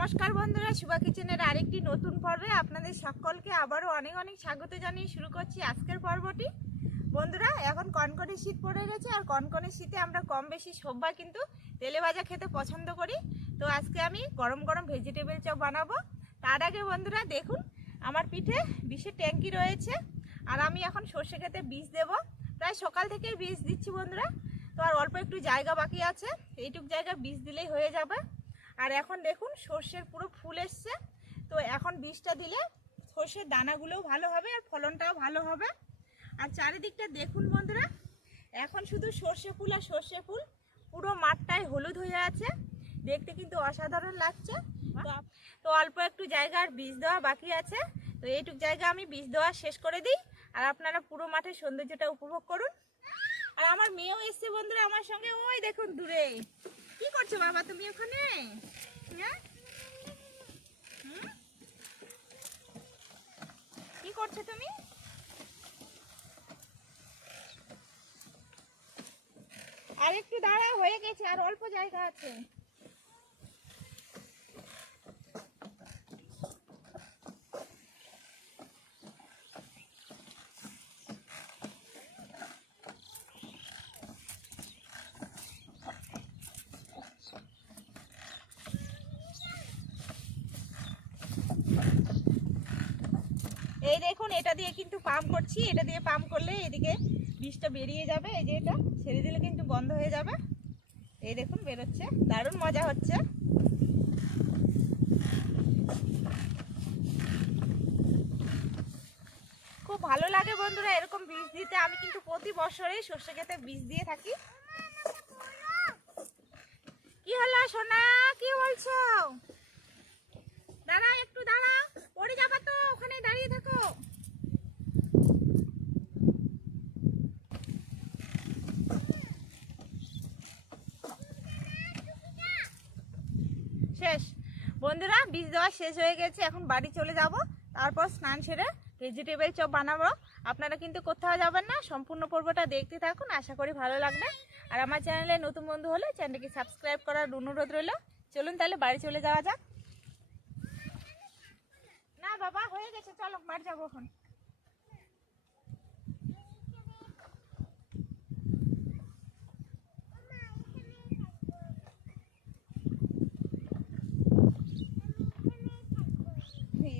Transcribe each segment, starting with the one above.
নমস্কার বন্ধুরা, শুভা কিচেনের আরেকটি নতুন পর্বে আপনাদের সকলকে আবারও অনেক অনেক স্বাগত জানিয়ে শুরু করছি আজকের পর্বটি। বন্ধুরা, এখন কনকনে শীত পড়ে গেছে, আর কনকনে শীতে আমরা কম বেশি সবাই কিন্তু তেলে ভাজা খেতে পছন্দ করি। তো আজকে আমি গরম গরম ভেজিটেবল চপ বানাবো। তার আগে বন্ধুরা দেখুন, আমার পিঠে বিষের ট্যাঙ্কি রয়েছে, আর আমি এখন সর্ষে খেতে বীজ দেবো। প্রায় সকাল থেকেই বীজ দিচ্ছি বন্ধুরা। তো আর অল্প একটু জায়গা বাকি আছে, এইটুক জায়গা বীজ দিলেই হয়ে যাবে। আর এখন দেখুন সর্ষের পুরো ফুল এসছে। তো এখন বীজটা দিলে সর্ষের দানাগুলোও ভালো হবে আর ফলনটাও ভালো হবে। আর চারিদিকটা দেখুন বন্ধুরা, এখন শুধু সর্ষে ফুল আর সর্ষে ফুল, পুরো মাঠটাই হলুদ হয়ে আছে, দেখতে কিন্তু অসাধারণ লাগছে। তো অল্প একটু জায়গার বীজ দেওয়া বাকি আছে, তো এইটুক জায়গা আমি বীজ দেওয়া শেষ করে দিই, আর আপনারা পুরো মাঠের সৌন্দর্যটা উপভোগ করুন। আর আমার মেয়েও এসছে বন্ধুরা আমার সঙ্গে, ওই দেখুন দূরে। কি করছো বাবা তুমি ওখানে? হ্যাঁ, কি করছো তুমি? আর একটু দাঁড়া, হয়ে গেছে, আর অল্প জায়গা আছে। এই দেখুন, এটা দিয়ে কিন্তু পাম্প করছি, এটা দিয়ে পাম্প করলে এদিকে বীজটা বেরিয়ে যাবে। এই যে এটা ছেড়ে দিলে কিন্তু বন্ধ হয়ে যাবে। এই দেখুন বেরোচ্ছে, দারুণ মজা হচ্ছে। খুব ভালো লাগে বন্ধুরা এরকম বীজ দিতে। আমি কিন্তু প্রতি বছরই সর্ষে খেতে বীজ দিয়ে থাকি। কি হলো সোনা, কি বলছো? দাঁড়াও, একটু দাঁড়াও, পড়ে যাবা তো, ওখানে দাঁড়িয়ে থাকো। শেষ বন্ধুরা, বীজ দেওয়া শেষ হয়ে গেছে, এখন বাড়ি চলে যাব। তারপর স্নান সেরে ভেজিটেবল চপ বানাবো। আপনারা কিন্তু কোথাও যাবেন না, সম্পূর্ণ পর্বটা দেখতে থাকুন, আশা করি ভালো লাগবে। আর আমার চ্যানেলে নতুন বন্ধু হলে চ্যানেলটিকে সাবস্ক্রাইব করার অনুরোধ রইল। চলুন তাহলে বাড়ি চলে যাওয়া যাক। না বাবা, হয়ে গেছে, চলো বাড়ি যাবো এখন।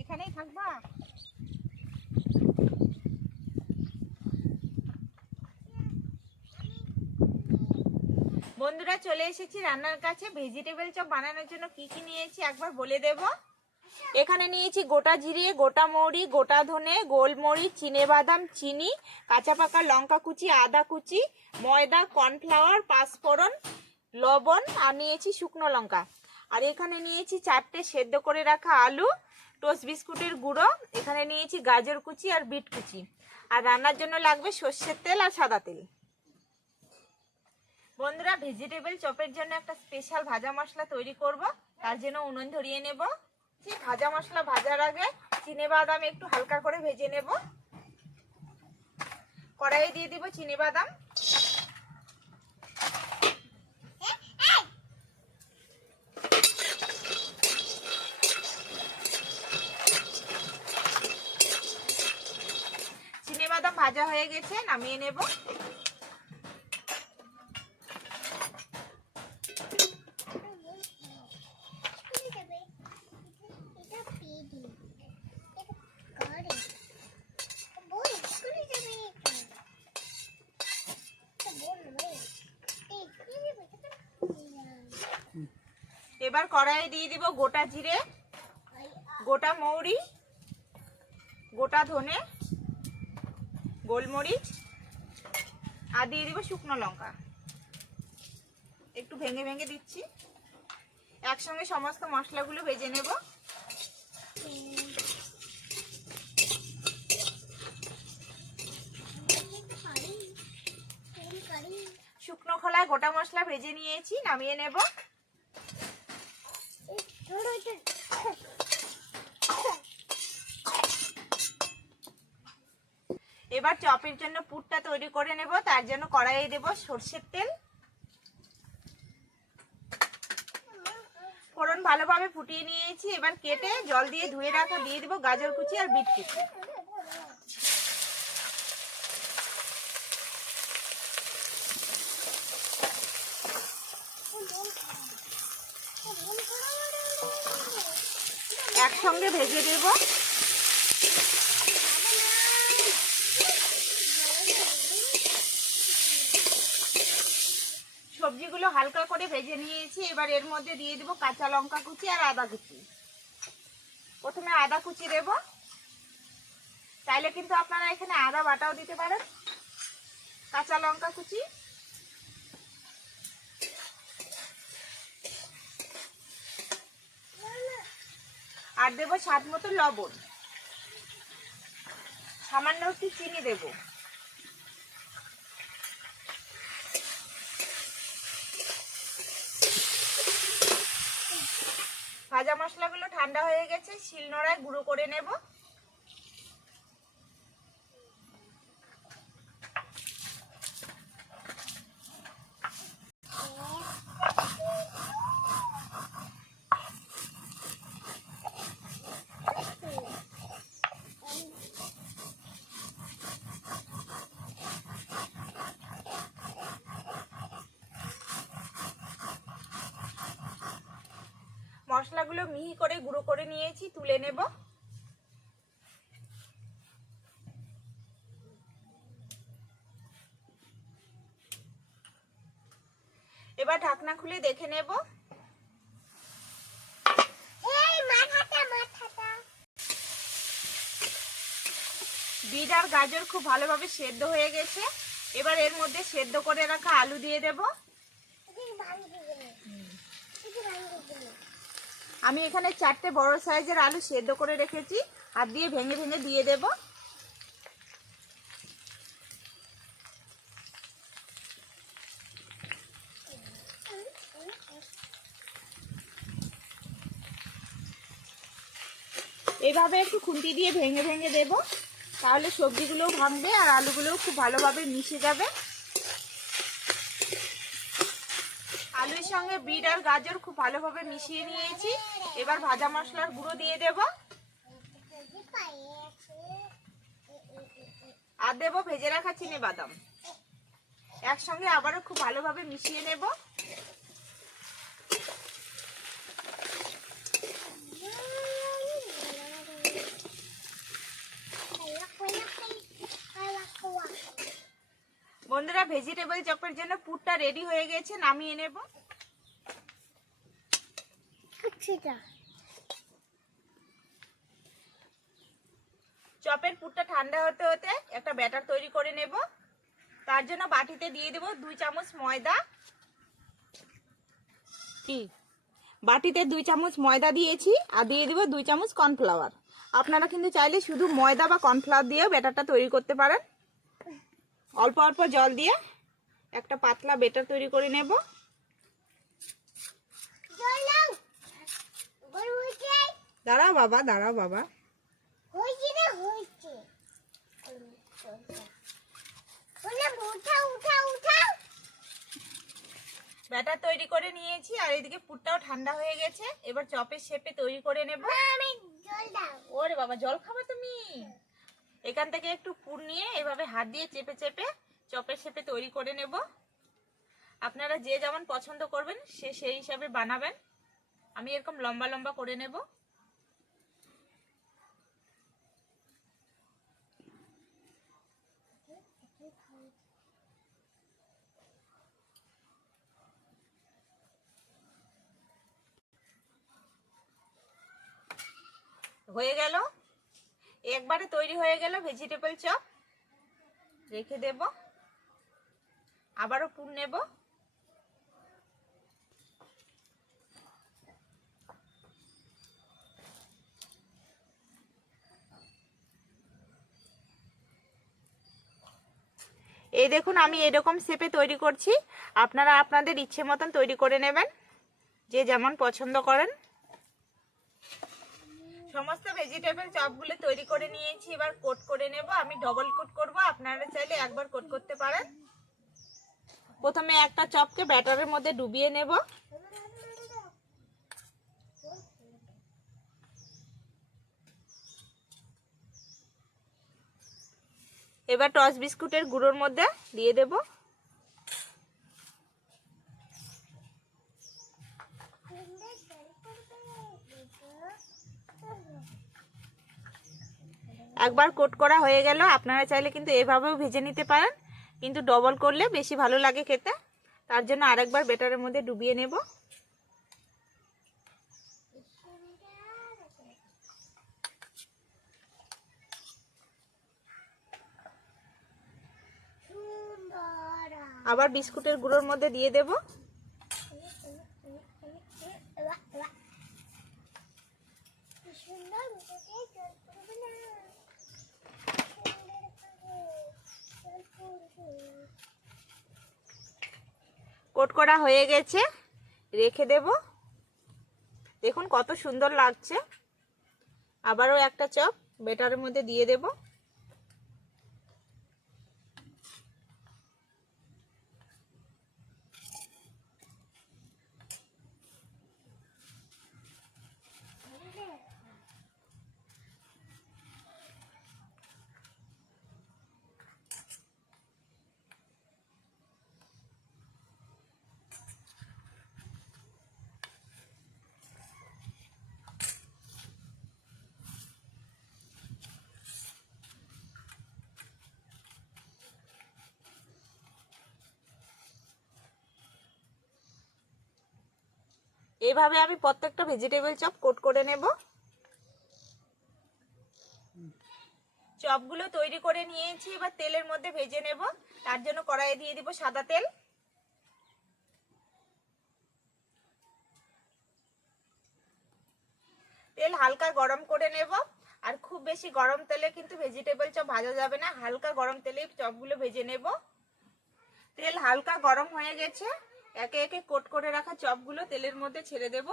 এখানেই থাকবা? বন্ধুরা চলে এসেছি রান্নার কাছে। ভেজিটেবল চপ বানানোর জন্য কি কি নিয়েছি একবার বলে দেব। এখানে নিয়েছি গোটা জিরে, গোটা মৌরি, গোটা ধনে, গোলমরিচ, চিনেবাদাম, চিনি, কাঁচা পাকা লঙ্কা কুচি, আদা কুচি, ময়দা, কর্নফ্লাওয়ার, পাঁচফোড়ন, লবণ, আর নিয়েছি শুকনো লঙ্কা। আর এখানে নিয়েছি 4টে সেদ্ধ করে রাখা আলু, টোস্ট বিস্কুটের গুঁড়ো, এখানে নিয়েছি গাজর কুচি আর বিট কুচি। আর রান্নার জন্য লাগবে সর্ষের তেল আর সাদা তেল। বন্ধুরা, ভেজিটেবল চপের জন্য একটা স্পেশাল ভাজা মশলা তৈরি করব। তার জন্য উনুন ধরিয়ে নেব। সেই ভাজা মশলা ভাজার আগে চিনেবাদাম একটু হালকা করে ভেজে নেব। কড়াইয়ে দিয়ে দিব চিনেবাদাম। চিনেবাদাম ভাজা হয়ে গেছে, নামিয়ে নেব। এবার কড়াইয়ে দিয়ে দিব গোটা জিরে, গোটা মৌরি, গোটা ধনে, গোলমরিচ, আর দিয়ে দিব শুকনো লঙ্কা। একটু ভেঙে ভেঙে দিচ্ছি। একসঙ্গে সমস্ত মশলাগুলো ভেজে নেব। শুকনো খোলায় গোটা মশলা ভেজে নিয়েছি, নামিয়ে নেব। এবার চপের জন্য পুরটা তৈরি করে নেব। তার জন্য কড়াইয়ে দেব সরষের তেল, ফোড়ন ভালোভাবে ভাবে ফুটিয়ে নিয়েছি। এবার কেটে জল দিয়ে ধুয়ে রাখা দিয়ে দিব গাজর কুচি আর বিট কুচি। একসঙ্গে ভেজে দেব। সবজিগুলো হালকা করে ভেজে নিয়েছি। এবার এর মধ্যে দিয়ে দিব কাঁচা লঙ্কা কুচি আর আদা কুচি। প্রথমে আদা কুচি দেব, চাইলে কিন্তু আপনারা এখানে আদা বাটাও দিতে পারেন। কাঁচা লঙ্কা কুচি, আর দেব স্বাদ মতো লবণ, সামান্য একটু চিনি দেব। ভাজা মশলাগুলো ঠান্ডা হয়ে গেছে, শিলনোড়ায় গুঁড়ো করে নেব। মশলাগুলো মিহি করে গুঁড়ো করে নিয়েছি, তুলে নেব। এবার ঢাকনা খুলে দেখে নেব। বিট আর গাজর খুব ভালোভাবে সেদ্ধ হয়ে গেছে। এবার এর মধ্যে সেদ্ধ করে রাখা আলু দিয়ে দেব। আমি এখানে 4টে বড় সাইজের আলু সেদ্ধ করে রেখেছি, হাত দিয়ে ভেঙে ভেঙে দিয়ে দেব। এইভাবে একটু খুন্তি দিয়ে ভেঙে ভেঙে দেব, তাহলে সবজিগুলোও ভাঙবে আর আলুগুলোও খুব ভালোভাবে মিশে যাবে। আলুর সঙ্গে বিট আর গাজর খুব ভালোভাবে মিশিয়ে নিয়েছি। এবার ভাজা মশলার গুঁড়ো দিয়ে দেব, আর দেব ভেজে রাখা চিনে বাদাম। একসঙ্গে আবারও খুব ভালোভাবে মিশিয়ে নেব। বন্ধুরা, ভেজিটেবল চপের জন্য পুরটা রেডি হয়ে গেছে, নামিয়ে নেব। চপের পুরটা ঠান্ডা হতে হতে একটা ব্যাটার তৈরি করে নেব। তার জন্য বাটিতে দিয়ে দেব 2 চামচ ময়দা। বাটিতে 2 চামচ ময়দা দিয়েছি, আর দিয়ে দেব 2 চামচ কর্নফ্লাওয়ার। আপনারা কিন্তু চাইলে শুধু ময়দা বা কর্নফ্লাওয়ার দিয়েও ব্যাটারটা তৈরি করতে পারেন। অল্প অল্প জল দিয়ে একটা পাতলা ব্যাটার তৈরি করে নেব। দাঁড়াও বাবা, দাঁড়াও বাবা। ব্যাটার তৈরি করে নিয়েছি, আর এদিকে পুরটাও ঠান্ডা হয়ে গেছে। এবার চপের শেপে তৈরি করে নেব। ওরে বাবা, জল খাবা তুমি? এখান থেকে একটু পুর নিয়ে এভাবে হাত দিয়ে চেপে চেপে চপের শেপে তৈরি করে নেব। আপনারা যে যেমন পছন্দ করবেন সেই হিসাবে বানাবেন। আমি এরকম লম্বা লম্বা করে নেব। হয়ে গেল, একবারে তৈরি হয়ে গেল ভেজিটেবল চপ। রেখে দেব, আবারও পুর নেব। এই দেখুন, আমি এরকম শেপে তৈরি করছি। আপনারা আপনাদের ইচ্ছে মতন তৈরি করে নেবেন, যে যেমন পছন্দ করেন। সমস্ত ভেজিটেবল চপগুলো তৈরি করে নিয়েছি। এবার কোট করে নেব। আমি ডবল কোট করব, আপনারা চাইলে একবার কোট করতে পারেন। প্রথমে একটা চপকে ব্যাটারের মধ্যে ডুবিয়ে নেব। এবার টস বিস্কুটের গুঁড়োর মধ্যে দিয়ে দেব। একবার কোট করা হয়ে গেল। আপনারা চাইলে কিন্তু এভাবেও ভেজে নিতে পারেন, কিন্তু ডবল করলে বেশি ভালো লাগে খেতে। তার জন্য আরেকবার ব্যাটারের মধ্যে ডুবিয়ে নেব। আবার বিস্কুটের গুঁড়োর মধ্যে দিয়ে দেব। কোট করা হয়ে গেছে, রেখে দেব। দেখুন কত সুন্দর লাগছে। আবারও একটা চপ ব্যাটারের মধ্যে দিয়ে দেব। এইভাবে আমি প্রত্যেকটা ভেজিটেবল চপ কোট করে নেব। চপগুলো তৈরি করে নিয়েছি, এবার তেলের মধ্যে ভেজে নেব। তার জন্য কড়াইয়ে দিয়ে দিব সাদা তেল। তেল হালকা গরম করে নেব। আর খুব বেশি গরম তেলে কিন্তু ভেজিটেবল চপ ভাজা যাবে না, হালকা গরম তেলে চপগুলো ভেজে নেব। তেল হালকা গরম হয়ে গেছে, একে একে কোট করে রাখা চপগুলো তেলের মধ্যে ছেড়ে দেব।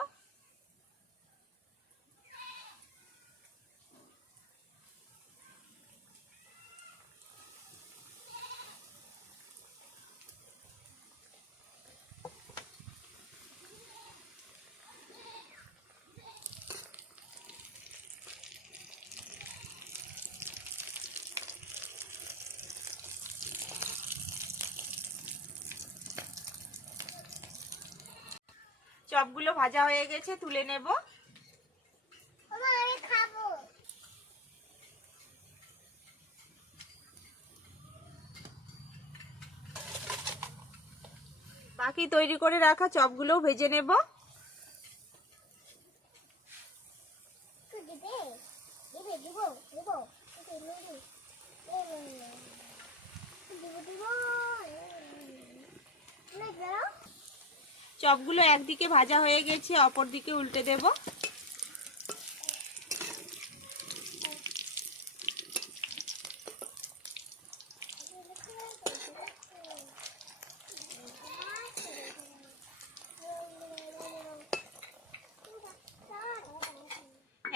চপগুলো ভাজা হয়ে গেছে, তুলে নেব। বাকি তৈরি করে রাখা চপগুলোও ভেজে নেব। চপগুলো একদিকে ভাজা হয়ে গেছে, অপর দিকে উল্টে দেব।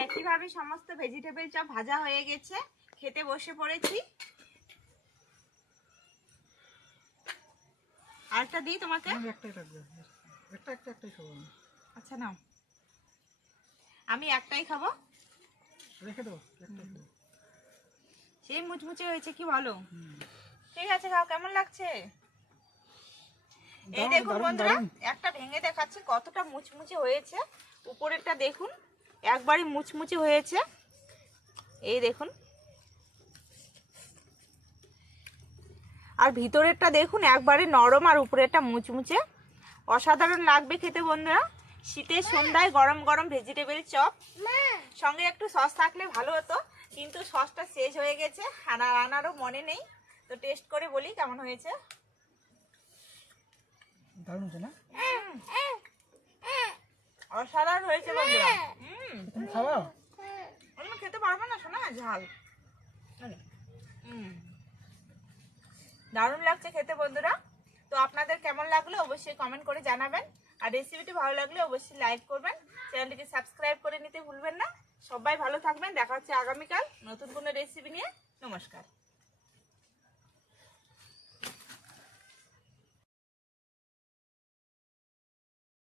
একইভাবে সমস্ত ভেজিটেবল চপ ভাজা হয়ে গেছে, খেতে বসে পড়েছি। আরেকটা দিই তোমাকে? আচ্ছা নাও, আমি একটাই খাবো। সেই মুচমুচে হয়েছে, কি বলো? ঠিক আছে, খাও। কেমন লাগছে? এই দেখুন বন্ধুরা, একটা ভেঙে দেখাচ্ছি কতটা মুচমুচে হয়েছে। উপরেরটা দেখুন, একবারই মুচমুচে হয়েছে। এই দেখুন, আর ভিতরেরটা দেখুন একবারে নরম, আর উপরেরটা মুচমুচে। অসাধারণ লাগবে খেতে বন্ধুরা। শীতের সন্ধ্যায় গরম গরম ভেজিটেবল চপ, সঙ্গে একটু সস থাকলে ভালো হতো, কিন্তু সসটা শেষ হয়ে গেছে, আনারও মনে নেই। তো টেস্ট করে বলি কেমন হয়েছে। দারুণ হয়েছে না? অসাধারণ হয়েছে বন্ধুরা। তুমি খাওয়া? আমি খেতে পারবো না শোনা, ঝাল। দারুণ লাগছে খেতে বন্ধুরা। তো আপনাদের কেমন লাগলো অবশ্যই কমেন্ট করে জানাবেন। আর রেসিপিটি ভালো লাগলে অবশ্যই লাইক করবেন, চ্যানেলটিকে সাবস্ক্রাইব করে নিতে ভুলবেন না। সবাই ভালো থাকবেন, দেখা হচ্ছে আগামীকাল নতুন কোনো রেসিপি নিয়ে। নমস্কার।